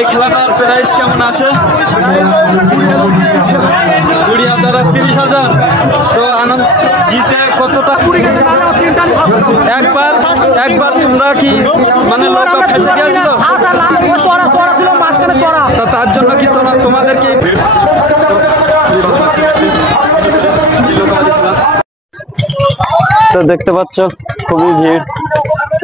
এই খেলাটার প্রাইস কেমন আছে? 20,000 আর 30,000। তো আনন্দ জিতে কতটা? একবার তোমরা কি মানে লোক ফেসে গিয়েছিল, তো তার জন্য কি তোমাদেরকে তো দেখতে পাচ্ছ খুবই ভিড়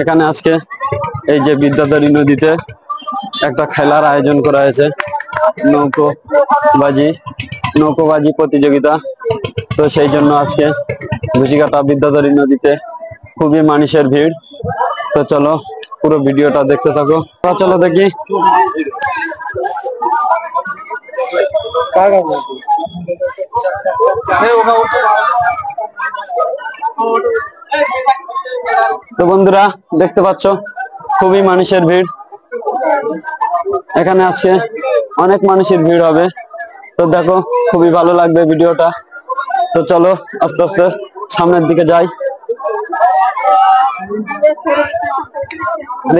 এখানে। আজকে এই যে বিদ্যাধরী নদীতে একটা খেলার আয়োজন করা হয়েছে, নৌকোবাজি প্রতিযোগিতা। তো সেই জন্য আজকে ঘুষিকাটা বিদ্যাধরী নদীতে খুবই মানুষের ভিড়। তো চলো পুরো ভিডিওটা দেখতে থাকো। চলো দেখি। তো বন্ধুরা দেখতে পাচ্ছ খুবই মানুষের ভিড় এখানে। আজকে অনেক মানুষের ভিড় হবে। তো দেখো খুবই ভালো লাগবে ভিডিওটা। তো চলো আস্তে আস্তে সামনের দিকে যাই।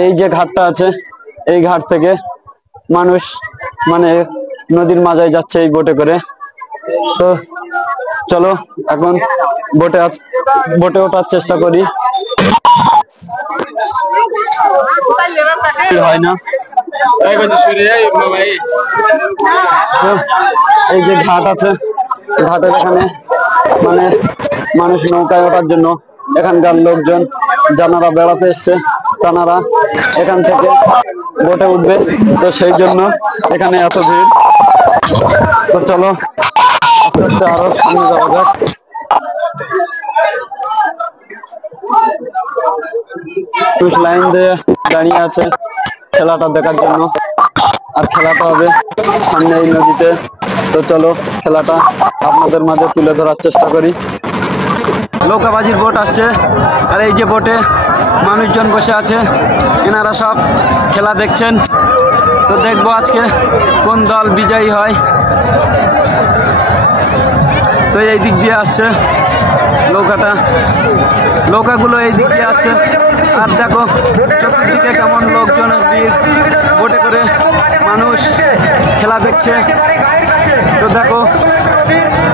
এই যে ঘাটটা আছে, এই ঘাট থেকে মানুষ মানে নদীর মাঝায় যাচ্ছে এই বোটে করে। তো চলো এখন বোটে ওঠার চেষ্টা করি। হয় না। এই যে ঘাট আছে, ঘাটের এখানে মানে মানুষ নৌকায় ওঠার জন্য এখানকার লোকজন যারা বেড়াতে এসছে তারা এখান থেকে বোটে উঠবে। তো সেই জন্য এখানে এত ভিড়। তো চলো আস্তে আস্তে আরো সামনে যাওয়া যাক। লাইন দিয়ে দাঁড়িয়ে আছে খেলাটা দেখার জন্য, আর খেলাটা হবে সামনে এই নদীতে। তো চলো খেলাটা আপনাদের মাঝে তুলে ধরার চেষ্টা করি। নৌকাবাজির বোট আসছে, আর এই যে বোটে মানুষজন বসে আছে, এনারা সব খেলা দেখছেন। তো দেখবো আজকে কোন দল বিজয়ী হয়। তো এই দিক দিয়ে আসছে নৌকাগুলো এই দিক দিয়ে আসছে। আর দেখো চতুর্দিকে কেমন লোকজনের ভিড়, বোটে করে মানুষ খেলা দেখছে। তো দেখো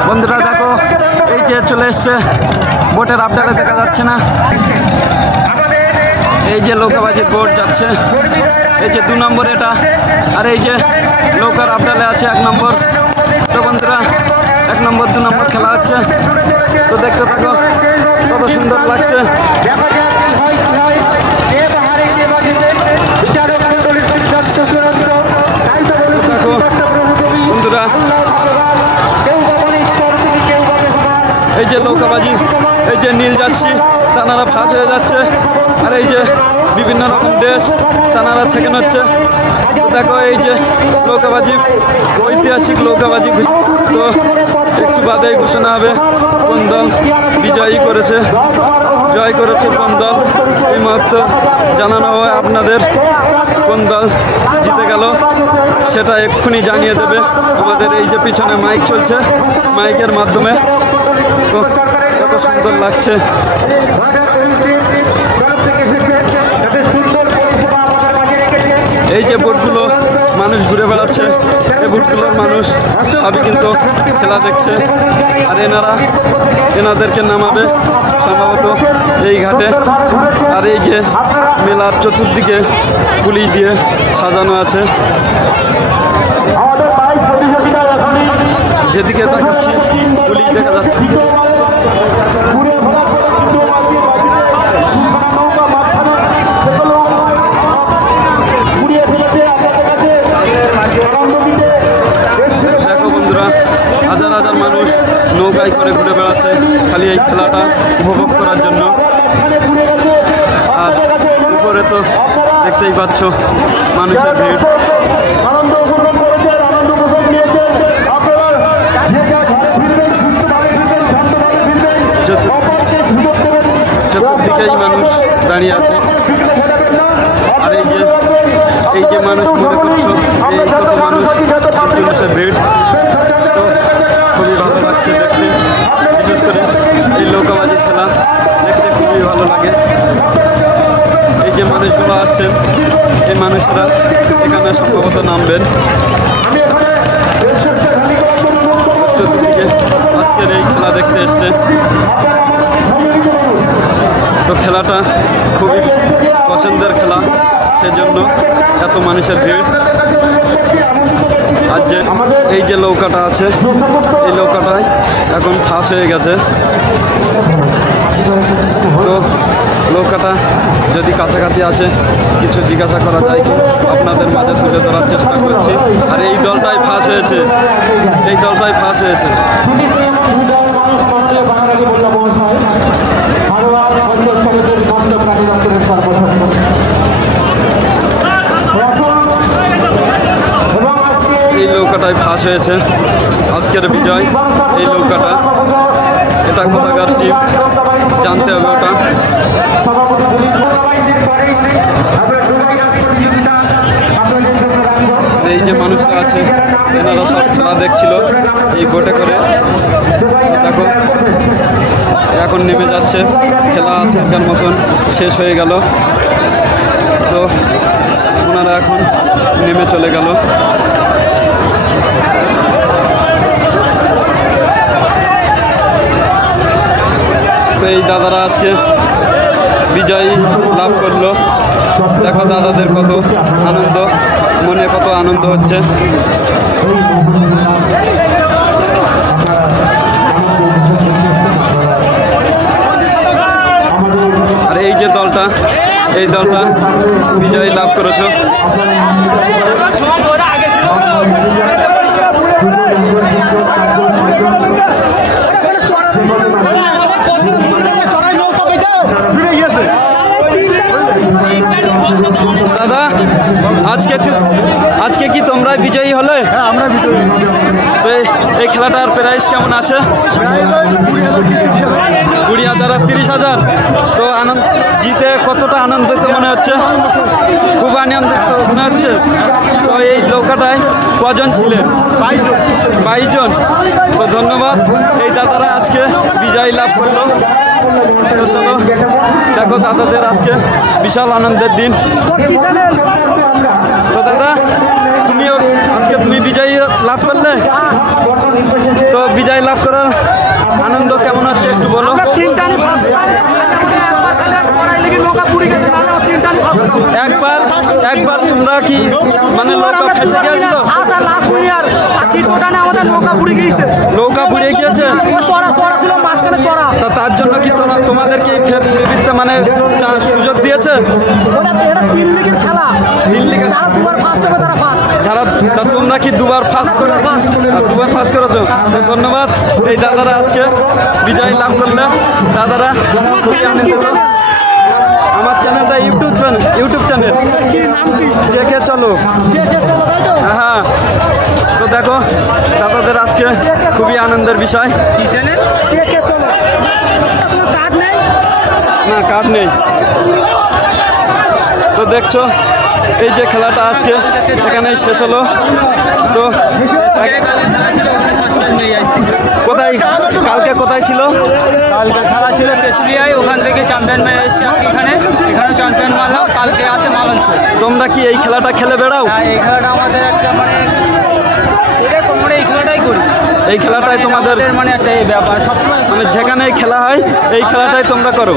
বন্ধুরা, দেখো এই যে চলে এসছে, বোটের আপডালে দেখা যাচ্ছে না। এই যে নৌকাবাজির বোট যাচ্ছে, এই যে 2 নম্বর এটা, আর এই যে নৌকার আপডালে আছে 1 নম্বর। তো বন্ধুরা 1 নম্বর 2 নম্বর খেলা হচ্ছে। তো দেখতে থাকো কত সুন্দর লাগছে। দেখো বন্ধুরা এই যে নৌকাবাজি, এই যে নীল যাচ্ছি তানারা ফাঁস হয়ে যাচ্ছে, আর এই যে বিভিন্ন রকম ড্রেস তানারা সেকেন্ড হচ্ছে। তো দেখো এই যে নৌকাবাজি, ঐতিহাসিক নৌকাবাজি। তো একটু বাদেই ঘোষণা হবে কোন দল বিজয়ী করেছে, জয় করেছে কোন দল। এই মুহূর্তে জানানো হয় আপনাদের কোন দল জিতে গেল, সেটা এক্ষুনি জানিয়ে দেবে আমাদের। এই যে পিছনে মাইক চলছে, মাইকের মাধ্যমে। তো কত সুন্দর লাগছে। এই যে বোটগুলো মানুষ ঘুরে বেড়াচ্ছে, এই বোটগুলোর মানুষ সবই কিন্তু খেলা দেখছে। আর এনাদেরকে নামাবে সম্ভবত এই ঘাটে। আর এই যে মেলার চতুর্দিকে পুলি দিয়ে সাজানো আছে, যেদিকে দেখাচ্ছি পুলিশ দেখা যাচ্ছে। দেখো বন্ধুরা, হাজার হাজার মানুষ নৌকায় করে ঘুরে বেড়াচ্ছে খালি এই খেলাটা উপভোগ করার জন্য। আর উপরে তো দেখতেই পাচ্ছ মানুষের ভিড়। চতুর্দিকেই মানুষ দাঁড়িয়ে আছে। আর এই যে মানুষ মনে করছো এই কত মানুষ, মানুষের ভিড়। তো খুবই ভালো লাগছে দেখতে, বিশেষ করে এই নৌকাবাজি খেলা দেখতে খুবই ভালো লাগে। এই যে মানুষগুলো আসছেন, এই মানুষরা এখানে সম্ভবত নামবেন। চতুর্দিকে আজকের এই খেলা দেখতে এসছে। তো খেলাটা খুবই পছন্দের খেলা, সেজন্য এত মানুষের ভিড়। আর যে এই যে নৌকাটা আছে, এই নৌকাটায় এখন ফাঁস হয়ে গেছে। তো নৌকাটা যদি কাছাকাছি আসে কিছু জিজ্ঞাসা করা যায় কি, আপনাদের মাঝে তুলে ধরার চেষ্টা করছি। আর এই দলটাই ফাঁস হয়েছে, এই দলটাই ফাঁস হয়েছে। এই নৌকাটায় ফাঁস হয়েছে আজকের বিজয়। এই নৌকাটা এটা কোথাকার টিম জানতে হবে ওটা। এই যে মানুষরা আছে এনারা সব খেলা দেখছিল এই বোটে করে। দেখো এখন নেমে যাচ্ছে, খেলা আজকের মতন শেষ হয়ে গেল। তো ওনারা এখন নেমে চলে গেল। তো এই দাদারা আজকে বিজয়ী লাভ করলো। দেখো দাদাদের কত আনন্দ, মনে কত আনন্দ হচ্ছে। আর এই যে দলটা, এই দলটা বিজয়ী লাভ করেছে। দাদা আজকে কি তোমরা বিজয়ী হলে? হ্যাঁ, আমরা বিজয়ী। তো এই খেলাটার প্রাইস কেমন আছে? 20,000 আর 30,000। তো আনন্দ জিতে কতটা আনন্দিত মনে হচ্ছে? খুব আনন্দিত মনে হচ্ছে। তো এই নৌকাটায় কজন ছিলেন? 22 জন। তো ধন্যবাদ, এই দাদারা আজকে বিজয় লাভ করলো। তো চলো দেখো দাদাদের আজকে বিশাল আনন্দের দিন। তো দাদা তুমি বিজয় লাভ করলে, তো বিজয় লাভ করার আনন্দ কেমন হচ্ছে একটু বলো। একবার তোমরা কি মানে নৌকা ফেসে গিয়েছিল? নৌকা পুড়িয়ে গিয়েছে, তার জন্য কি তোমাদেরকে মানে সুযোগ দিয়েছে? যারা তোমরা কি দুবার ফার্স্ট করেছো? ধন্যবাদ, এই দাদারা আজকে বিজয় লাভ করলে। দাদারা খুবই আনন্দিত। আমার চ্যানেলটা ইউটিউব চ্যানেল জেকে চলো। হ্যাঁ, তো দেখো দাদাদের আজকে খুবই আনন্দের বিষয়। না, কার্ড নেই। তো দেখছো এই যে খেলাটা আজকে এখানেই শেষ হলো। তো কোথায় কালকে কোথায় ছিল? কালকে খেলা ছিল তেঁতুলিয়ায়, ওখান থেকে চ্যাম্পিয়ন ম্যাচ এসছে এখানে চ্যাম্পিয়ন মারলাম। কালকে আছে মালঞ্চ। তোমরা কি এই খেলাটা খেলে বেড়াও? হ্যাঁ, এই খেলাটা আমাদের একটা মানে আমরা এই খেলাটাই করি। এই খেলাটাই তোমাদের মানে একটা এই ব্যাপার সবসময়, মানে যেখানেই খেলা হয় এই খেলাটাই তোমরা করো?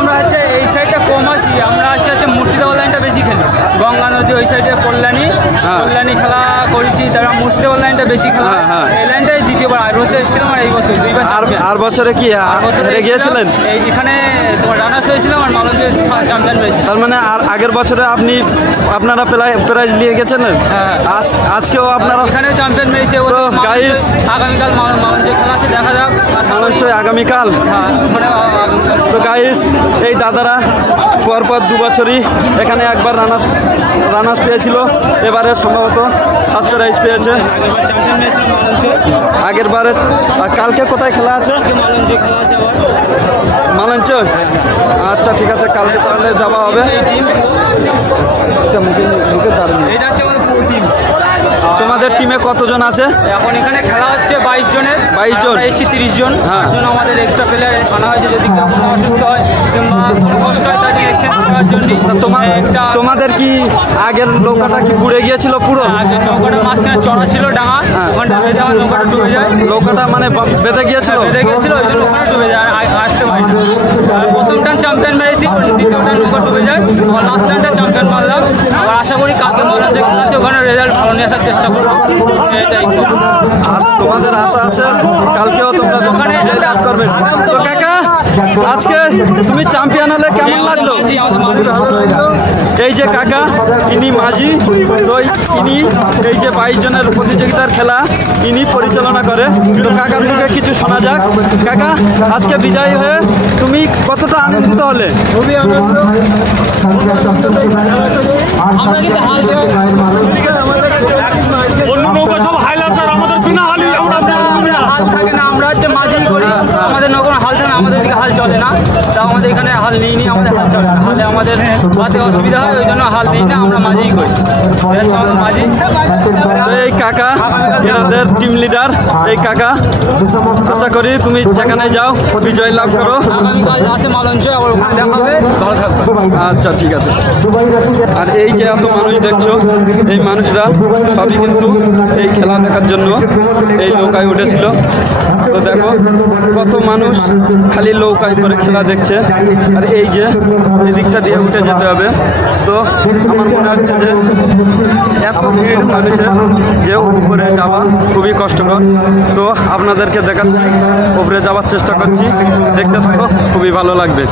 আমরা হচ্ছে এই সাইডটা কম আসি, আমরা আসি হচ্ছে মুর্শিদাবাদ লাইনটা বেশি খেলি। গঙ্গা নদী ওই সাইডে কল্যাণী খেলা করেছি, তারা মুর্শিদাবাদ লাইনটা বেশি খেলা। এই লাইনটাই দ্বিতীয়বার। আর বছর এসেছিলাম, আর এই বছর 2 বার। আর বছরে কি হেরে গিয়েছিলেন? এখানে তোমার রানার্স হয়েছিলাম আর মালঞ্চে চ্যাম্পিয়ন হয়েছিল। তার মানে আর আগের বছরে আপনারা প্রাইজ নিয়ে গেছিলেন? হ্যাঁ, আজকেও আপনারা এখানেও চ্যাম্পিয়ন হয়েছে। গাইস আগামীকাল মালঞ্চে খেলা আছে, দেখা যাক। মালঞ্চ আগামীকাল। তো গাইস এই দাদারা পরপর 2 বছরই এখানে একবার রানার্স পেয়েছিল, এবারে সম্ভবত ফার্স্ট প্রাইজ পেয়েছে। আগের বারে। আর কালকে কোথায় খেলা আছে? মালঞ্চ। আচ্ছা ঠিক আছে, কালকে তাহলে যাওয়া হবে। এটা মুখে দাঁড়িয়ে তোমাদের তোমাদের টিমে কতজন আছে? এখন এখানে খেলা হচ্ছে 22 জনের। 22 জন। আমরা এসছি 30 জন। হ্যাঁ। তার জন্য আমাদের এক্সট্রা প্লেয়ার আনা হয়েছে, যদি কেউ কোনো অসুস্থ হয় কিংবা কোনো কষ্ট হয় তাদের এক্সচেঞ্জ করার জন্য। তোমাদের কি আগের নৌকাটা কি বুড়ে গিয়েছিল পুরো? আগে নৌকাটা মাঝখানে চড়া ছিল ডাঙা, ওখানটা বেঁধে আমার নৌকাটা ডুবে যায়। নৌকাটা মানে বেঁধে গিয়েছিল? বেঁধে গিয়েছিল, ওই জন্য ওখানে ডুবে যায়, আর আসতে পারি না। আর প্রথম টান চ্যাম্পিয়ন মেরেছি, দ্বিতীয় টান নৌকা ডুবে যায়, আর লাস্ট টানটা চ্যাম্পিয়ন মারলাম। আবার আশা করি কাকে বললাম যে আছে ওখানে রেজাল্ট ভালো নিয়ে আসার চেষ্টা করবো, এটাই। আর তোমাদের আশা আছে কালকেও তোমরা ওখানে রেজাল্ট করবে। তো কাকা, আজকে তুমি চ্যাম্পিয়ন হলে কেমন লাগলো? এই যে কাকা, ইনি মাঝি, তো ইনি এই যে 22 জনের প্রতিযোগিতার খেলা ইনি পরিচালনা করে। তো কাকার মুখে কিছু শোনা যাক। কাকা, আজকে বিজয়ী হয়ে তুমি কতটা আনন্দিত হলে? খুবই আনন্দ। আমরা কিন্তু অন্য নৌকা সব হাইলার, স্যার আমাদের বিনা হালি আমরা হাল থাকে না, আমরা হচ্ছে মাঝি করি, আমাদের নৌকা হাল থাকে না, আমাদের দিকে হাল চলে না, তাও আমাদের এখানে হাল নেই নি, আমাদের হাল চলে না, হালে আমাদের হাতে অসুবিধা হয়, ওই জন্য হাল নেই না, আমরা মাঝিই করি, আমাদের মাঝি। এই কাকা এনাদের টিম লিডার, এই কাকা, আশা করি তুমি যেখানে যাও বিজয় লাভ করো। আগামীকাল আছে মালঞ্চ, আবার ওখানে দেখা হবে, ভালো থাকবে। আচ্ছা, ঠিক আছে। আর এই যে এত মানুষ দেখছো, এই মানুষরা সবই কিন্তু এই খেলা দেখার জন্য এই নৌকায় উঠেছিল। তো দেখো কত মানুষ খালি নৌকায় করে খেলা দেখছে। আর এই যে এদিকটা দিয়ে উঠে যেতে হবে। তো আমার মনে হচ্ছে যে এত ভিড় মানুষের যে উপরে যাওয়া খুবই কষ্টকর। তো আপনাদেরকে দেখাচ্ছি, উপরে যাওয়ার চেষ্টা করছি, দেখতে থাকো, খুবই ভালো লাগবে।